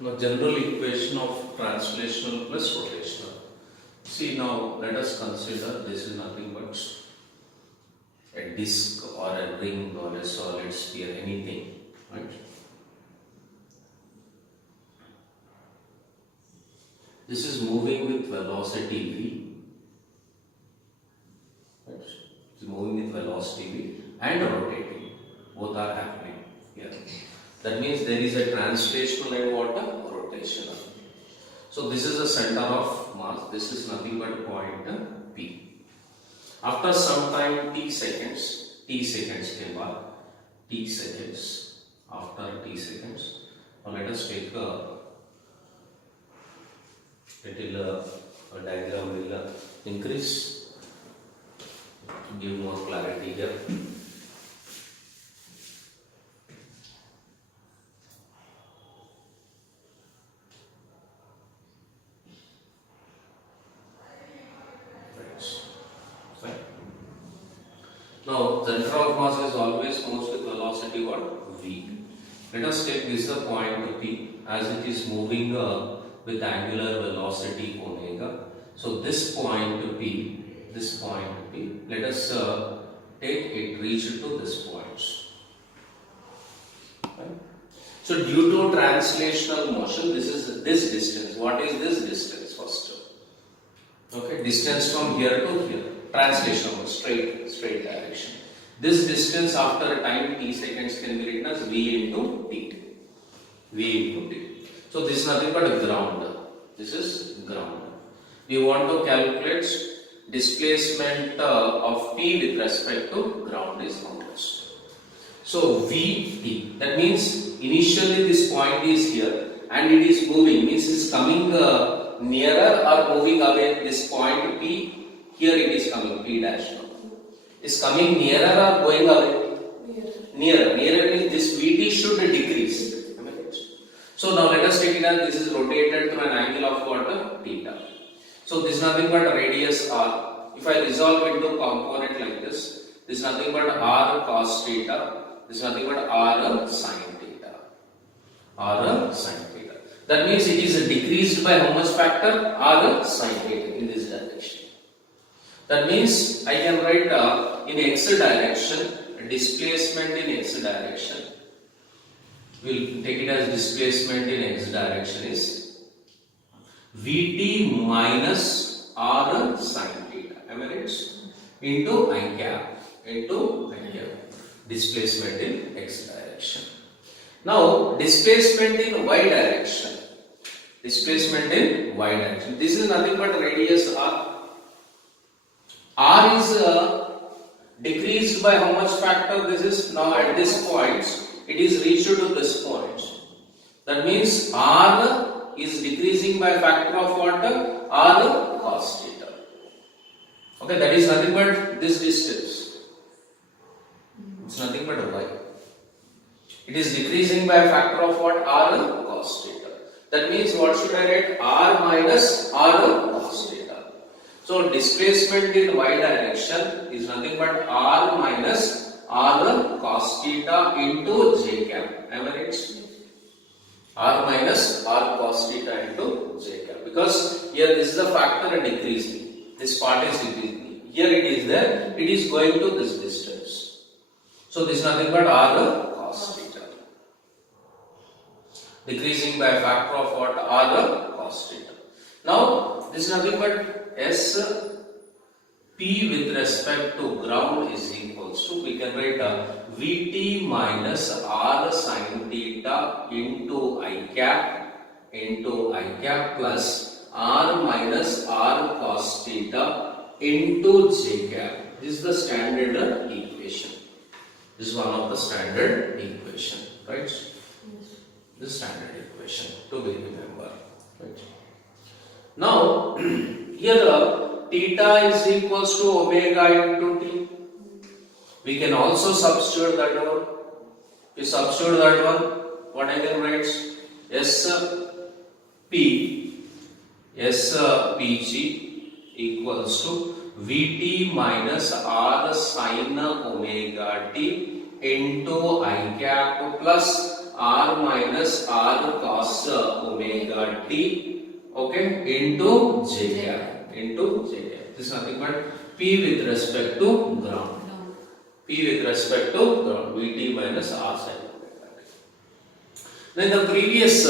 Now, general equation of translational plus rotational. See, now let us consider this is nothing but a disc or a ring or a solid sphere, anything, right? This is moving with velocity v, right? It's moving with velocity v and rotating. Both are happening here. That means there is a translational and what a rotational. So this is the center of mass. This is nothing but point P. After some time t seconds के बाद t seconds, after t seconds, now let us take a little diagram will increase to give more clarity here. Now, center of mass is always moves with velocity what? V. Let us take this the point P as it is moving with angular velocity omega. So this point P, let us take it reach to this point. Right? So due to translational motion, this is this distance. What is this distance first? Okay, distance from here to here. Translational straight direction. This distance after time t seconds can be written as v into t. So this is nothing but a ground. This is ground. We want to calculate displacement of p with respect to ground is how much. So vt. That means initially this point is here and it is moving. Means it is coming nearer or moving away. This point p. Here it is coming, P dash now. Is coming nearer or going away? Nearer. Nearer means this Vt should decrease. So now let us take it as this is rotated to an angle of what? Theta. So this is nothing but radius r. If I resolve into component like this is nothing but r cos theta. This is nothing but r sin theta. R sin theta. That means it is decreased by how much factor? R sin theta in this direction. That means I can write in x direction, displacement in x direction. We'll take it as displacement in x direction is Vt minus r sin theta. Am I right? Into I cap. Displacement in x direction. Now displacement in y direction. This is nothing but radius r. R is decreased by how much factor? This is now at this point, it is reached to this point. That means R is decreasing by factor of what? R cos theta. Okay, that is nothing but this distance. It's nothing but y. It is decreasing by a factor of what? R cos theta. That means what should I write? R minus R cos theta. So displacement in y direction is nothing but r minus r cos theta into j cap. Am I right? R minus r cos theta into j cap. Because here this is the factor decreasing. This part is decreasing. Here it is there. It is going to this distance. So this is nothing but r cos theta. Decreasing by a factor of what? R cos theta. Now this is nothing but S P with respect to ground is equals to, we can write Vt minus R sin theta into I cap plus R minus R cos theta into j cap. This is the standard equation. This is one of the standard equation, right? Yes. This standard equation to be remembered, right? Now here theta is equals to omega into t. We can also substitute that one. We substitute that one. What I can write? Pg equals to Vt minus R sin omega t into I cap plus r minus r cos omega t, okay, into j cap, This is nothing but p with respect to ground. P with respect to ground, Vt minus r sin omega t. Then the previous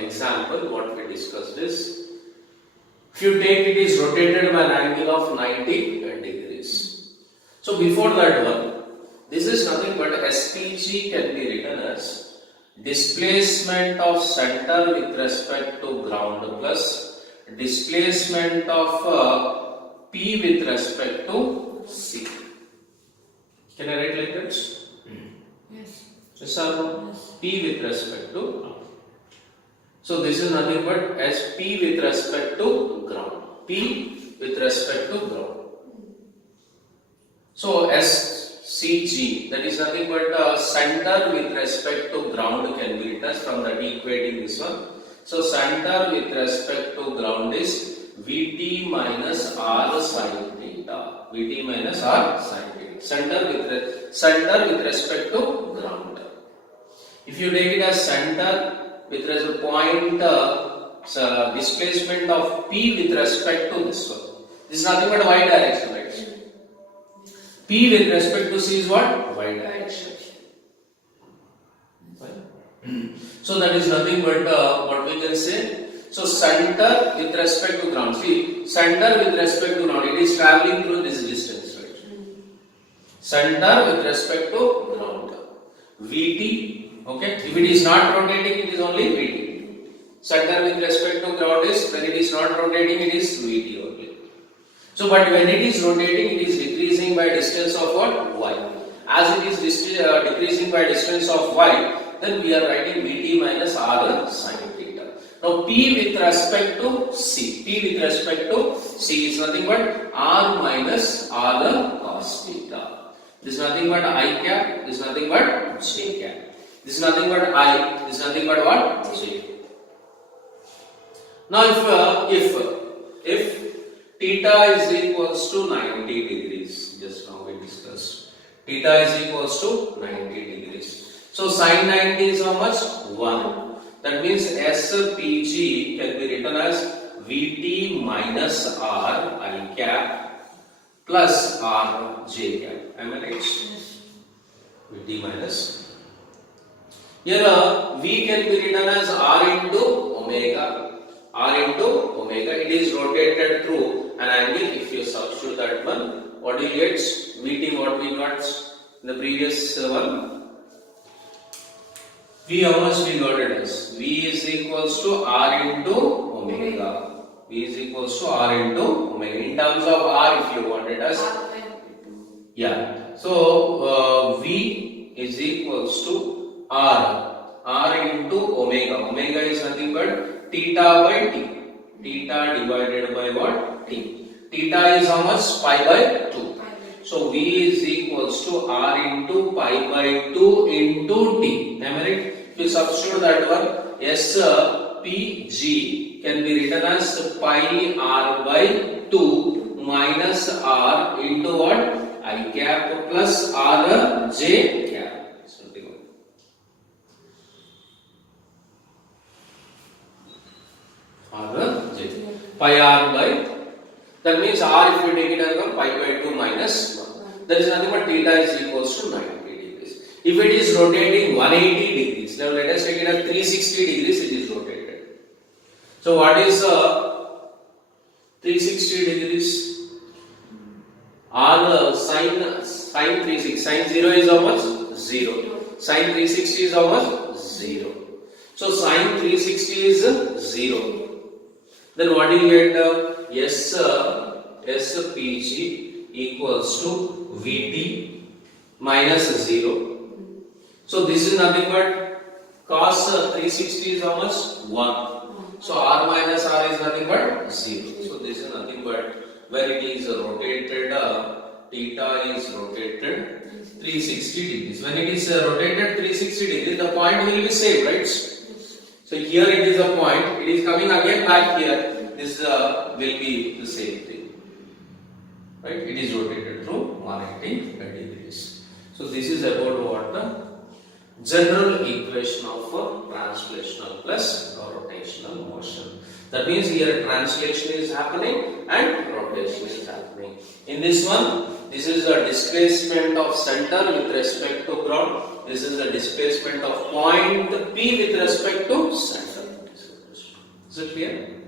example, what we discussed is, if you take it is rotated by an angle of 90 degrees. So before that one, this is nothing but SPG can be written as displacement of center with respect to ground plus displacement of P with respect to C. Can I write like that? Yes. Yes or no? Yes. P with respect to ground. So this is nothing but as P with respect to ground. P with respect to ground. So SCG, that is nothing but center with respect to ground can be written from that equating this one. So center with respect to ground is Vt minus r sin theta. Vt minus r sin theta. Center with respect to ground. If you take it as center with respect to point displacement of P with respect to this one. This is nothing but y direction, right? P with respect to C is what? Y direction. So that is nothing but what we can say. So center with respect to ground. See, center with respect to ground, it is traveling through this distance, right? Center with respect to ground. Vt, okay? If it is not rotating, it is only Vt. Center with respect to ground is, when it is not rotating, it is Vt only. So, but when it is rotating, it is decreasing by distance of what? Y. As it is decreasing by distance of y, then we are writing Vt minus r sin theta. Now, P with respect to C. P with respect to C is nothing but r minus r cos theta. This is nothing but I cap, this is nothing but J cap. This is nothing but I, this is nothing but what? J. Now if theta is equals to 90 degrees, just now we discussed, theta is equals to 90 degrees. So sin 90 is how much? 1. That means SPG can be written as Vt minus r I cap plus r j cap. Am I right? Yes. Vt minus. Here V can be written as r into omega. R into omega. It is rotated through an angle. If you substitute that one, what do you get? Vt, what we got in the previous one? V, how much we got it as? V is equals to r into omega. V is equals to r into omega. In terms of r, if you want it as, yeah. So V is equals to r into omega. Omega is nothing but theta by t. Theta divided by what? T. Theta is how much? Pi by 2. So V is equals to r into pi by 2 into t. Am I right? If you substitute that one, SPG can be written as pi r by 2 minus r into what? I cap plus r j cap. Pi r by, that means r, if you take it as pi by 2 minus 1, that is nothing but theta is equals to 90 degrees. If it is rotating 180 degrees, now let us take it as 360 degrees, it is rotated. So what is 360 degrees? R sin 360, sin 0 is how much? 0. Sin 360 is how much? 0. So sin 360 is 0. Then what do you get? SPG equals to Vt minus 0. So this is nothing but cos 360 is how much? 1. So r minus r is nothing but 0. So this is nothing but where it is rotated, theta is rotated 360 degrees. When it is rotated 360 degrees, the point will be same, right? So here it is a point, it is coming again back here, this will be the same thing, right? It is rotated through 180 degrees. So this is about what? The general equation of translational plus rotational motion. That means here translation is happening and rotation is happening. In this one, this is the displacement of center with respect to ground. This is the displacement of point P with respect to center. Is it clear?